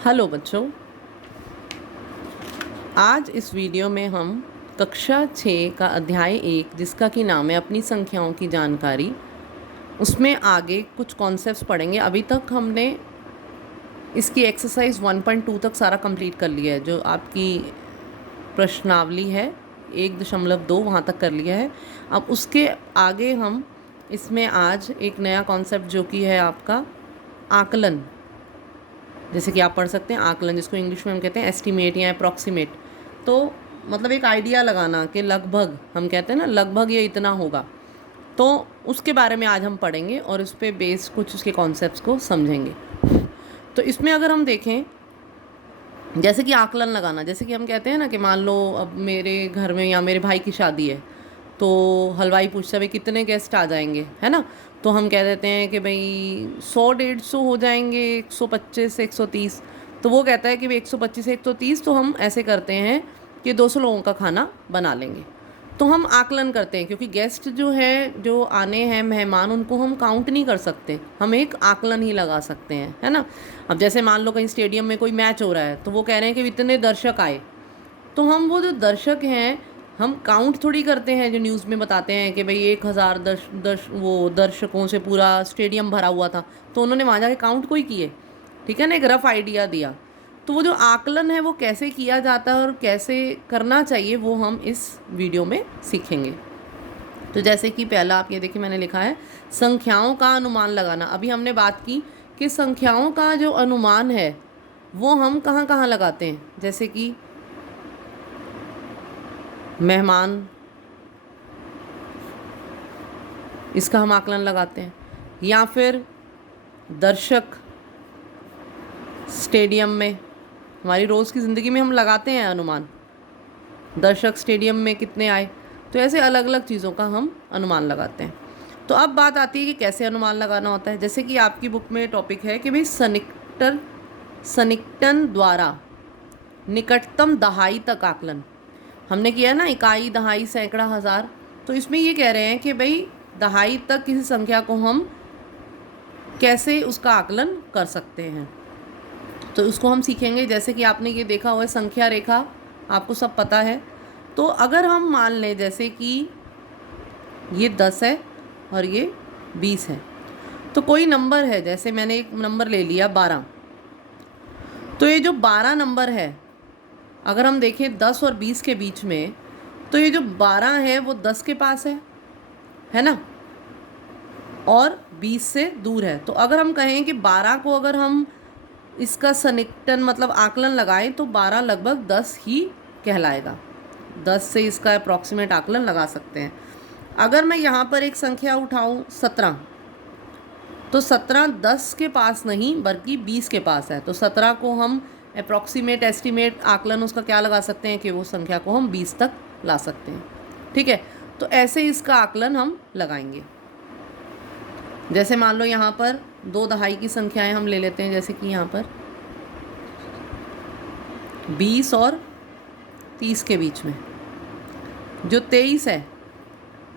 Hello बच्चों, आज इस वीडियो में हम कक्षा 6 का अध्याय 1 जिसका कि नाम है अपनी संख्याओं की जानकारी, उसमें आगे कुछ कॉन्सेप्ट्स पढ़ेंगे। अभी तक हमने इसकी एक्सरसाइज 1.2 तक सारा कंप्लीट कर लिया है। जो आपकी प्रश्नावली है 1.2 वहाँ तक कर लिया है। अब उसके आगे हम इसमें आज एक नया कॉन्सेप्ट जो कि है आपका आकलन, जैसे कि आप पढ़ सकते हैं आकलन, जिसको इंग्लिश में हम कहते हैं एस्टीमेट या अप्रॉक्सीमेट। तो मतलब एक आइडिया लगाना कि लगभग, हम कहते हैं ना लगभग ये इतना होगा, तो उसके बारे में आज हम पढ़ेंगे और उस पर बेस कुछ उसके कॉन्सेप्ट्स को समझेंगे। तो इसमें अगर हम देखें, जैसे कि आकलन लगाना, जैसे कि हम कहते हैं ना कि मान लो अब मेरे घर में या मेरे भाई की शादी है, तो हलवाई पूछता है भाई कितने गेस्ट आ जाएंगे, है ना। तो हम कह देते हैं कि भाई 100-150 हो जाएंगे, 125 से 130। तो वो कहता है कि भाई 125 से 130, तो हम ऐसे करते हैं कि 200 लोगों का खाना बना लेंगे। तो हम आकलन करते हैं, क्योंकि गेस्ट जो है, जो आने हैं मेहमान, उनको हम काउंट नहीं कर सकते, हम एक आकलन ही लगा सकते हैं, है ना। अब जैसे मान लो कहीं स्टेडियम में कोई मैच हो रहा है, तो वो कह रहे हैं कि इतने दर्शक आए, तो हम वो जो दर्शक हैं हम काउंट थोड़ी करते हैं। जो न्यूज़ में बताते हैं कि भाई 1000 दर्शकों से पूरा स्टेडियम भरा हुआ था, तो उन्होंने वहाँ जाके काउंट कोई किए, ठीक है ना, एक रफ आइडिया दिया। तो वो जो आकलन है वो कैसे किया जाता है और कैसे करना चाहिए, वो हम इस वीडियो में सीखेंगे। तो जैसे कि पहला आप ये देखिए, मैंने लिखा है संख्याओं का अनुमान लगाना। अभी हमने बात की कि संख्याओं का जो अनुमान है वो हम कहाँ कहाँ लगाते हैं, जैसे कि मेहमान, इसका हम आकलन लगाते हैं, या फिर दर्शक स्टेडियम में, हमारी रोज़ की ज़िंदगी में हम लगाते हैं अनुमान, दर्शक स्टेडियम में कितने आए। तो ऐसे अलग अलग चीज़ों का हम अनुमान लगाते हैं। तो अब बात आती है कि कैसे अनुमान लगाना होता है। जैसे कि आपकी बुक में टॉपिक है कि भाई सन्निकटन द्वारा निकटतम दहाई तक आकलन। हमने किया ना इकाई, दहाई, सैकड़ा, हज़ार। तो इसमें ये कह रहे हैं कि भाई दहाई तक किसी संख्या को हम कैसे उसका आकलन कर सकते हैं, तो उसको हम सीखेंगे। जैसे कि आपने ये देखा हुआ है संख्या रेखा, आपको सब पता है। तो अगर हम मान लें जैसे कि ये 10 है और ये 20 है, तो कोई नंबर है, जैसे मैंने एक नंबर ले लिया 12, तो ये जो 12 नंबर है, अगर हम देखें 10 और 20 के बीच में, तो ये जो 12 है वो 10 के पास है ना, और 20 से दूर है। तो अगर हम कहें कि 12 को अगर हम इसका सन्निकटन मतलब आकलन लगाएं, तो 12 लगभग 10 ही कहलाएगा। 10 से इसका अप्रॉक्सीमेट आकलन लगा सकते हैं। अगर मैं यहाँ पर एक संख्या उठाऊँ 17, तो 17 10 के पास नहीं बल्कि 20 के पास है। तो 17 को हम अप्रॉक्सीमेट एस्टीमेट आकलन उसका क्या लगा सकते हैं कि वो संख्या को हम 20 तक ला सकते हैं, ठीक है। तो ऐसे इसका आकलन हम लगाएंगे। जैसे मान लो यहाँ पर 2 दहाई की संख्याएं हम ले लेते हैं, जैसे कि यहाँ पर 20 और 30 के बीच में जो 23 है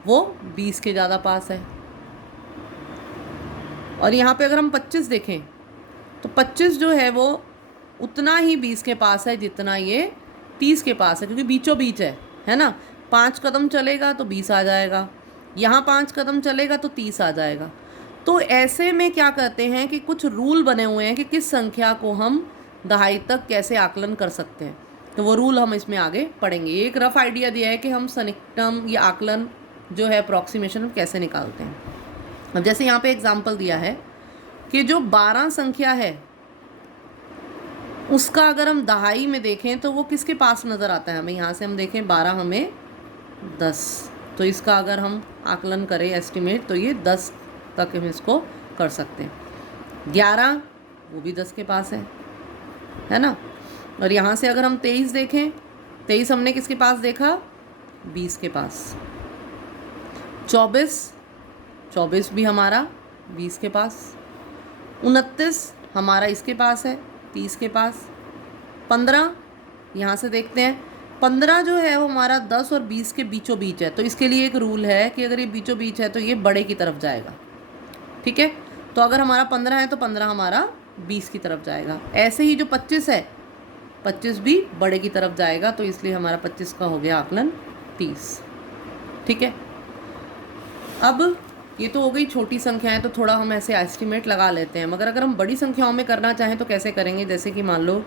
वो 20 के ज़्यादा पास है। और यहाँ पे अगर हम 25 देखें, तो 25 जो है वो उतना ही 20 के पास है जितना ये 30 के पास है, क्योंकि बीचों बीच है ना। 5 कदम चलेगा तो 20 आ जाएगा, यहाँ 5 कदम चलेगा तो 30 आ जाएगा। तो ऐसे में क्या करते हैं कि कुछ रूल बने हुए हैं कि किस संख्या को हम दहाई तक कैसे आकलन कर सकते हैं। तो वो रूल हम इसमें आगे पढ़ेंगे। एक रफ आइडिया दिया है कि हम सन्निकटन या आकलन जो है अप्रॉक्सीमेशन कैसे निकालते हैं। अब जैसे यहाँ पे एग्जाम्पल दिया है कि जो 12 संख्या है उसका अगर हम दहाई में देखें तो वो किसके पास नज़र आता है हमें। यहाँ से हम देखें 12 हमें 10, तो इसका अगर हम आकलन करें एस्टिमेट, तो ये 10 तक हम इसको कर सकते हैं। 11 वो भी 10 के पास है ना। और यहाँ से अगर हम 23 देखें, 23 हमने किसके पास देखा, 20 के पास। 24 भी हमारा 20 के पास। 29 हमारा इसके पास है, 30 के पास। 15 यहाँ से देखते हैं, 15 जो है वो हमारा 10 और 20 के बीचों बीच है। तो इसके लिए एक रूल है कि अगर ये बीचों बीच है तो ये बड़े की तरफ जाएगा, ठीक है। तो अगर हमारा 15 है तो 15 हमारा 20 की तरफ जाएगा। ऐसे ही जो 25 है, 25 भी बड़े की तरफ जाएगा, तो इसलिए हमारा 25 का हो गया आकलन 30। ठीक है, अब ये तो हो गई छोटी संख्याएं, तो थोड़ा हम ऐसे एस्टिमेट लगा लेते हैं। मगर अगर हम बड़ी संख्याओं में करना चाहें तो कैसे करेंगे? जैसे कि मान लो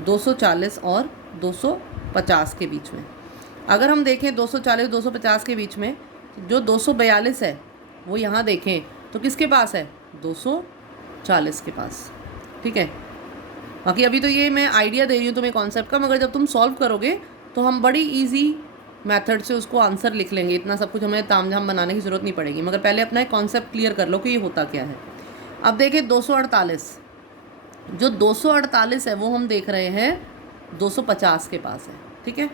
240 और 250 के बीच में, अगर हम देखें 240 250 के बीच में, जो 242 है वो यहाँ देखें तो किसके पास है? 240 के पास। ठीक है, बाकी अभी तो ये मैं आइडिया दे रही हूँ तुम्हें कॉन्सेप्ट का, मगर जब तुम सॉल्व करोगे तो हम बड़ी इजी मेथड से उसको आंसर लिख लेंगे। इतना सब कुछ हमें तामझाम बनाने की ज़रूरत नहीं पड़ेगी, मगर पहले अपना एक कॉन्सेप्ट क्लियर कर लो कि ये होता क्या है। अब देखें 248, जो 248 है वो हम देख रहे हैं 250 के पास है। ठीक है,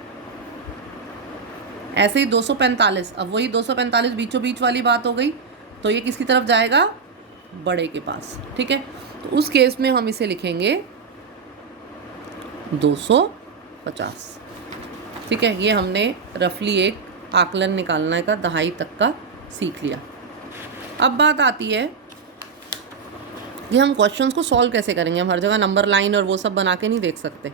ऐसे ही 245, अब वही 245 बीचों बीच वाली बात हो गई, तो ये किसकी तरफ जाएगा? बड़े के पास। ठीक है, तो उस केस में हम इसे लिखेंगे 250। ठीक है, ये हमने रफली एक आकलन निकालने का दहाई तक का सीख लिया। अब बात आती है कि हम क्वेश्चंस को सॉल्व कैसे करेंगे। हम हर जगह नंबर लाइन और वो सब बना के नहीं देख सकते,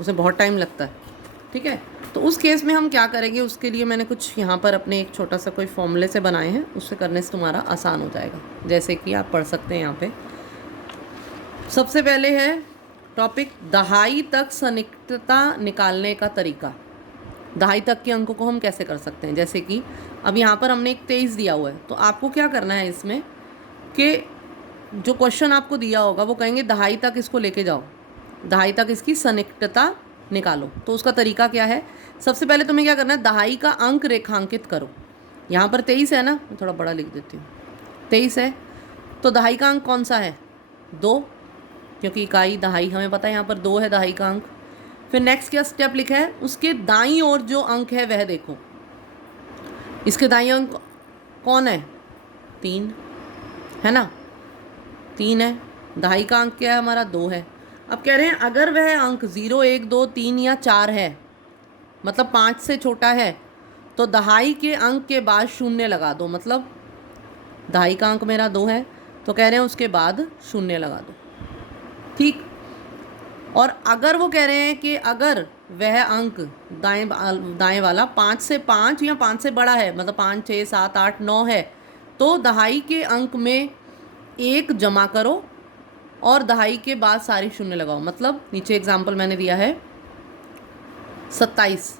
उसे बहुत टाइम लगता है। ठीक है, तो उस केस में हम क्या करेंगे, उसके लिए मैंने कुछ यहाँ पर अपने एक छोटा सा कोई फॉर्मूले से बनाए हैं, उससे करने से तुम्हारा आसान हो जाएगा। जैसे कि आप पढ़ सकते हैं यहाँ पे, सबसे पहले है टॉपिक दहाई तक सन्निकटता निकालने का तरीका। दहाई तक के अंकों को हम कैसे कर सकते हैं? जैसे कि अब यहाँ पर हमने एक 23 दिया हुआ है, तो आपको क्या करना है इसमें कि जो क्वेश्चन आपको दिया होगा वो कहेंगे दहाई तक इसको लेके जाओ, दहाई तक इसकी सन्निकटता निकालो। तो उसका तरीका क्या है? सबसे पहले तुम्हें क्या करना है, दहाई का अंक रेखांकित करो। यहाँ पर 23 है ना, मैं थोड़ा बड़ा लिख देती हूँ। 23 है तो दहाई का अंक कौन सा है? 2, क्योंकि इकाई दहाई हमें पता है यहाँ पर 2 है दहाई का अंक। फिर नेक्स्ट क्या स्टेप लिखा है, उसके दाईं ओर जो अंक है वह देखो। इसके दाईं अंक कौन है? 3 है ना, 3 है। दहाई का अंक क्या है हमारा? 2 है। अब कह रहे हैं अगर वह अंक 0 1 2 3 या 4 है, मतलब 5 से छोटा है, तो दहाई के अंक के बाद 0 लगा दो। मतलब दहाई का अंक मेरा 2 है, तो कह रहे हैं उसके बाद 0 लगा दो। ठीक, और अगर वो कह रहे हैं कि अगर वह अंक दाएं वाला 5 से 5 या 5 से बड़ा है, मतलब 5 6 7 8 9 है, तो दहाई के अंक में 1 जमा करो और दहाई के बाद सारी 0 लगाओ। मतलब नीचे एग्जाम्पल मैंने दिया है 27,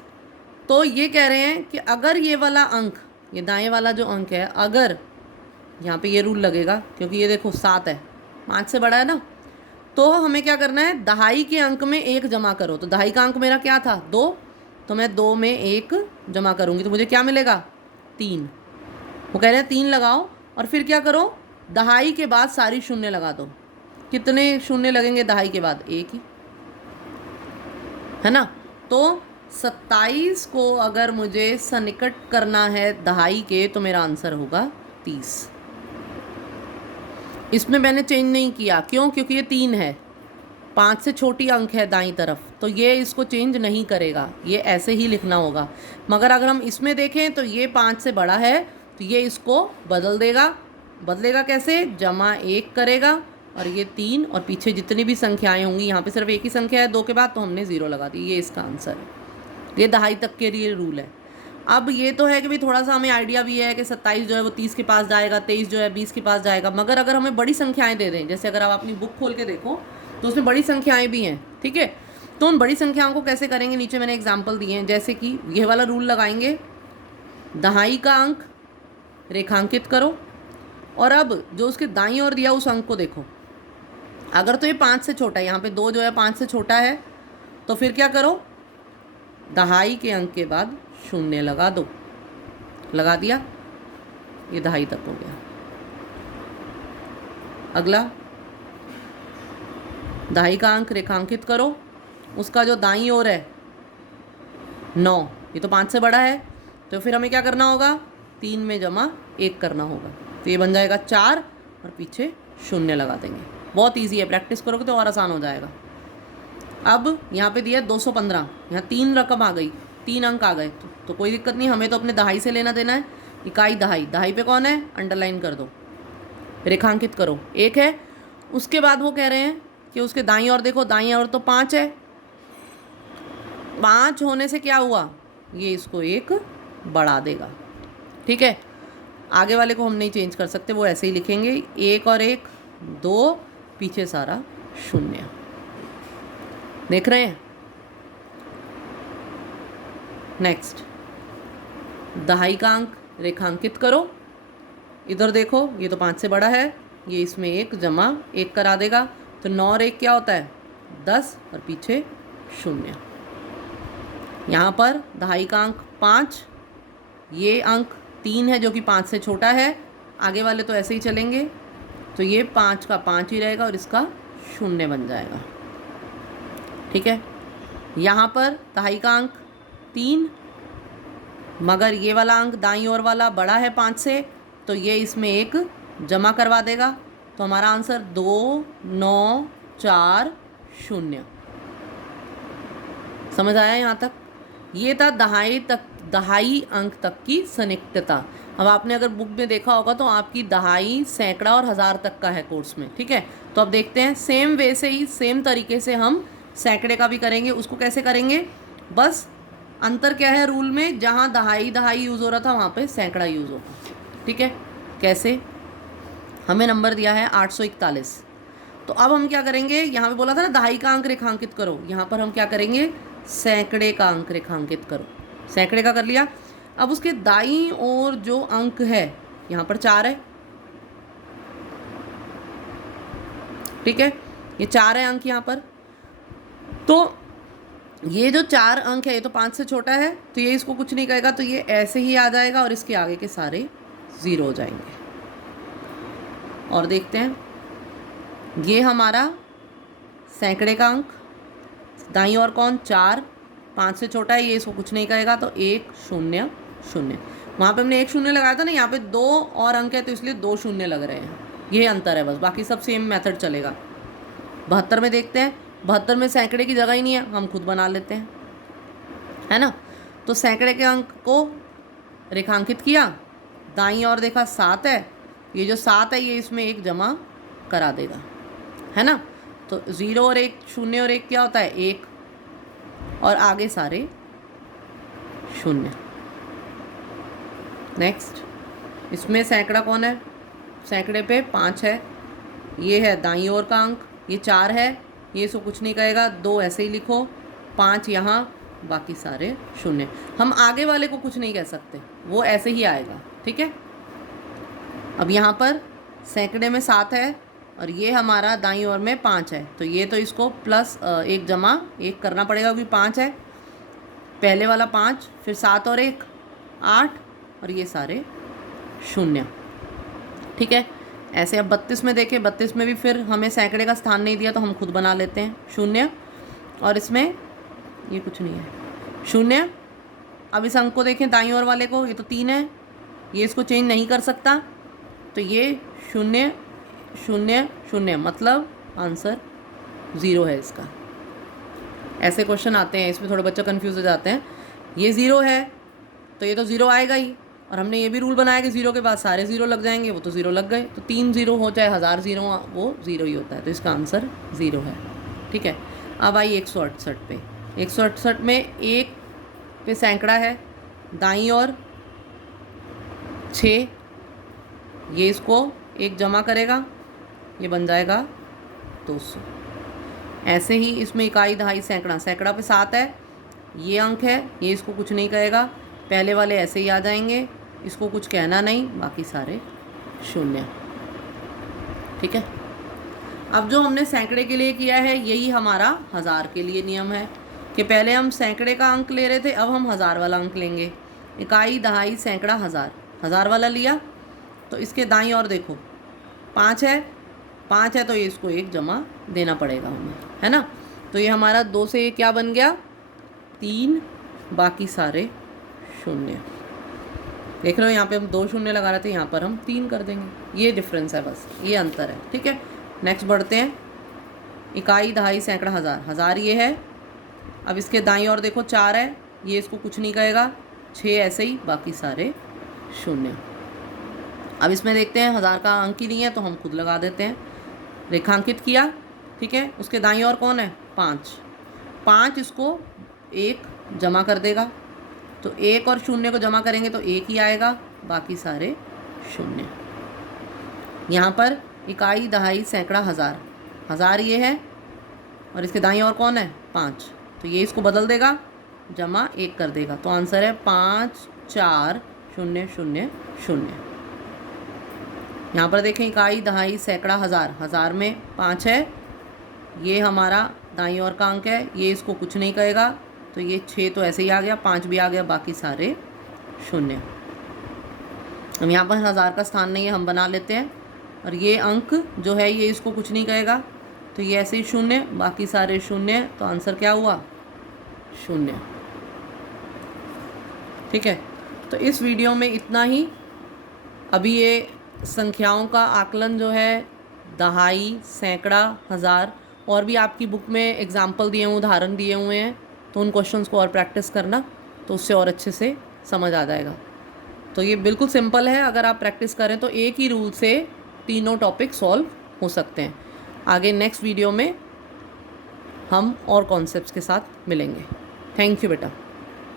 तो ये कह रहे हैं कि अगर ये वाला अंक, ये दाएं वाला जो अंक है, अगर यहाँ पे ये रूल लगेगा क्योंकि ये देखो 7 है, 5 से बड़ा है ना, तो हमें क्या करना है, दहाई के अंक में 1 जमा करो। तो दहाई का अंक मेरा क्या था? 2, तो मैं 2 में 1 जमा करूँगी तो मुझे क्या मिलेगा? 3। वो कह रहे हैं 3 लगाओ और फिर क्या करो, दहाई के बाद सारी 0 लगा दो। कितने 0 लगेंगे दहाई के बाद? 1 ही है ना। तो 27 को अगर मुझे सन्निकट करना है दहाई के, तो मेरा आंसर होगा 30। इसमें मैंने चेंज नहीं किया, क्यों? क्योंकि ये 3 है, 5 से छोटी अंक है दाईं तरफ, तो ये इसको चेंज नहीं करेगा, ये ऐसे ही लिखना होगा। मगर अगर हम इसमें देखें तो ये 5 से बड़ा है, तो ये इसको बदल देगा। बदलेगा कैसे? जमा 1 करेगा और ये 3, और पीछे जितनी भी संख्याएं होंगी, यहाँ पे सिर्फ एक ही संख्या है 2 के बाद, तो हमने 0 लगा दी। ये इसका आंसर है। ये दहाई तक के लिए रूल है। अब ये तो है कि भाई थोड़ा सा हमें आइडिया भी है कि 27 जो है वो 30 के पास जाएगा, 23 जो है 20 के पास जाएगा। मगर अगर हमें बड़ी संख्याएं दे दें, जैसे अगर आप अपनी बुक खोल के देखो तो उसमें बड़ी संख्याएं भी हैं, ठीक है, तो उन बड़ी संख्याओं को कैसे करेंगे, नीचे मैंने एग्जाम्पल दिए हैं। जैसे कि ये वाला रूल लगाएंगे, दहाई का अंक रेखांकित करो और अब जो उसके दाईं ओर दिया उस अंक को देखो। अगर तो ये 5 से छोटा है, यहाँ पे 2 जो है 5 से छोटा है, तो फिर क्या करो, दहाई के अंक के बाद 0 लगा दो। लगा दिया, ये दहाई तक हो गया। अगला, दहाई का अंक रेखांकित करो, उसका जो दाईं ओर है 9, ये तो 5 से बड़ा है, तो फिर हमें क्या करना होगा, 3 में जमा 1 करना होगा, तो ये बन जाएगा 4 और पीछे 0 लगा देंगे। बहुत इजी है, प्रैक्टिस करोगे तो और आसान हो जाएगा। अब यहाँ पे दिया 215, यहाँ 3 रकम आ गई, 3 अंक आ गए, तो कोई दिक्कत नहीं, हमें तो अपने दहाई से लेना देना है। इकाई दहाई, दहाई पे कौन है, अंडरलाइन कर दो, रेखांकित करो, 1 है। उसके बाद वो कह रहे हैं कि उसके दाईं ओर देखो, दाईं ओर तो 5 है, 5 होने से क्या हुआ, ये इसको 1 बढ़ा देगा। ठीक है, आगे वाले को हम नहीं चेंज कर सकते, वो ऐसे ही लिखेंगे, 1 और 1 2, पीछे सारा 0। देख रहे हैं। नेक्स्ट, दहाई का अंक रेखांकित करो। इधर देखो, ये तो 5 से बड़ा है, ये इसमें 1 जमा 1 करा देगा, तो 9 और 1 क्या होता है 10, और पीछे 0। यहाँ पर दहाई का अंक 5, ये अंक 3 है जो कि 5 से छोटा है, आगे वाले तो ऐसे ही चलेंगे, तो ये 5 का 5 ही रहेगा और इसका 0 बन जाएगा। ठीक है, यहाँ पर दहाई का अंक 3, मगर ये वाला अंक दाईं ओर वाला बड़ा है 5 से, तो ये इसमें 1 जमा करवा देगा, तो हमारा आंसर 2 9 4 0। समझ आया यहाँ तक? ये था दहाई अंक तक की सन्निकटता। अब आपने अगर बुक में देखा होगा तो आपकी दहाई, सैकड़ा और हज़ार तक का है कोर्स में। ठीक है, तो अब देखते हैं सेम वे से ही, सेम तरीके से हम सैकड़े का भी करेंगे। उसको कैसे करेंगे, बस अंतर क्या है रूल में, जहाँ दहाई यूज़ हो रहा था वहाँ पे सैकड़ा यूज़ होगा। ठीक है, कैसे, हमें नंबर दिया है 841, तो अब हम क्या करेंगे, यहाँ पे बोला था ना दहाई का अंक रेखांकित करो, यहाँ पर हम क्या करेंगे, सैकड़े का अंक रेखांकित करो। सैकड़े का कर लिया। अब उसके दाईं ओर जो अंक है, यहाँ पर 4 है। ठीक है, ये 4 है अंक यहाँ पर, तो ये जो 4 अंक है ये तो 5 से छोटा है, तो ये इसको कुछ नहीं कहेगा, तो ये ऐसे ही आ जाएगा और इसके आगे के सारे 0 हो जाएंगे। और देखते हैं, ये हमारा सैकड़े का अंक, दाईं ओर कौन 4, 5 से छोटा है, ये इसको कुछ नहीं कहेगा, तो 1 0 0। वहाँ पे हमने 1 0 लगाया था ना, यहाँ पे 2 और अंक है तो इसलिए 2 0 लग रहे हैं, ये अंतर है बस, बाकी सब सेम मेथड चलेगा। 72 में देखते हैं, 72 में सैकड़े की जगह ही नहीं है, हम खुद बना लेते हैं, है ना। तो सैकड़े के अंक को रेखांकित किया, दाईं ओर देखा 7 है, ये जो 7 है ये इसमें 1 जमा करा देगा, है ना। तो 0 और 1, 0 और 1 क्या होता है 1, और आगे सारे 0। नेक्स्ट, इसमें सैकड़ा कौन है, सैकड़े पे 5 है, ये है दाईं ओर का अंक, ये 4 है, ये इसको कुछ नहीं कहेगा, 2 ऐसे ही लिखो, 5 यहाँ, बाकी सारे 0। हम आगे वाले को कुछ नहीं कह सकते, वो ऐसे ही आएगा। ठीक है, अब यहाँ पर सैकड़े में 7 है और ये हमारा दाईं ओर में 5 है, तो ये तो इसको प्लस 1 जमा 1 करना पड़ेगा क्योंकि 5 है, पहले वाला 5, फिर 7 और 1 8, और ये सारे 0। ठीक है, ऐसे अब 32 में देखें, 32 में भी फिर हमें सैकड़े का स्थान नहीं दिया तो हम खुद बना लेते हैं 0, और इसमें ये कुछ नहीं है 0। अब इस अंक को देखें दाईं ओर वाले को, ये तो 3 है, ये इसको चेंज नहीं कर सकता, तो ये 0 0 0, मतलब आंसर 0 है इसका। ऐसे क्वेश्चन आते हैं, इसमें थोड़े बच्चे कंफ्यूज हो जाते हैं, ये 0 है तो ये तो 0 आएगा ही, और हमने ये भी रूल बनाया कि 0 के बाद सारे 0 लग जाएंगे, वो तो 0 लग गए, तो 3 0 हो चाहे 1000 0, वो 0 ही होता है, तो इसका आंसर 0 है। ठीक है, अब आई 168 पे। 168 में 1 पे सैकड़ा है, दाईं ओर 6, ये इसको 1 जमा करेगा, ये बन जाएगा 200। ऐसे ही इसमें इकाई, दहाई, सैकड़ा, सैकड़ा पे 7 है, ये अंक है, ये इसको कुछ नहीं कहेगा, पहले वाले ऐसे ही आ जाएंगे, इसको कुछ कहना नहीं, बाकी सारे 0। ठीक है, अब जो हमने सैकड़े के लिए किया है यही हमारा हज़ार के लिए नियम है कि पहले हम सैकड़े का अंक ले रहे थे, अब हम हज़ार वाला अंक लेंगे। इकाई, दहाई, सैकड़ा, हज़ार, हज़ार वाला लिया, तो इसके दाईं ओर देखो 5 है, 5 है तो ये इसको 1 जमा देना पड़ेगा हमें, है ना। तो ये हमारा 2 से ये क्या बन गया 3, बाकी सारे 0। देख रहे हो, यहाँ पे हम 2 0 लगा रहे थे, यहाँ पर हम 3 कर देंगे, ये डिफरेंस है, बस ये अंतर है। ठीक है, नेक्स्ट बढ़ते हैं, इकाई, दहाई, सैकड़ा, हज़ार, हज़ार ये है, अब इसके दाईं ओर देखो 4 है, ये इसको कुछ नहीं कहेगा, 6 ऐसे ही, बाकी सारे 0। अब इसमें देखते हैं, हज़ार का अंक ही नहीं है तो हम खुद लगा देते हैं, रेखांकित किया, ठीक है। उसके दाईं ओर कौन है? 5। 5 इसको 1 जमा कर देगा, तो 1 और 0 को जमा करेंगे तो 1 ही आएगा, बाकी सारे 0। यहाँ पर इकाई, दहाई, सैकड़ा, हज़ार। हज़ार ये है और इसके दाईं ओर कौन है? 5, तो ये इसको बदल देगा, जमा 1 कर देगा, तो आंसर है 5 4 0 0 0। यहाँ पर देखें इकाई, दहाई, सैकड़ा, हज़ार। हज़ार में 5 है, ये हमारा दाईं ओर का अंक है, ये इसको कुछ नहीं कहेगा, तो ये 6 तो ऐसे ही आ गया, 5 भी आ गया, बाकी सारे 0। हम यहाँ पर हज़ार का स्थान नहीं है, हम बना लेते हैं। और ये अंक जो है ये इसको कुछ नहीं कहेगा, तो ये ऐसे ही 0, बाकी सारे 0, तो आंसर क्या हुआ? 0। ठीक है, तो इस वीडियो में इतना ही। अभी ये संख्याओं का आकलन जो है, दहाई, सैकड़ा, हज़ार, और भी आपकी बुक में एग्जाम्पल दिए हुए, उदाहरण दिए हुए हैं, तो उन क्वेश्चंस को और प्रैक्टिस करना, तो उससे और अच्छे से समझ आ जाएगा। तो ये बिल्कुल सिंपल है, अगर आप प्रैक्टिस करें तो एक ही रूल से तीनों टॉपिक सॉल्व हो सकते हैं। आगे नेक्स्ट वीडियो में हम और कॉन्सेप्ट्स के साथ मिलेंगे। थैंक यू बेटा।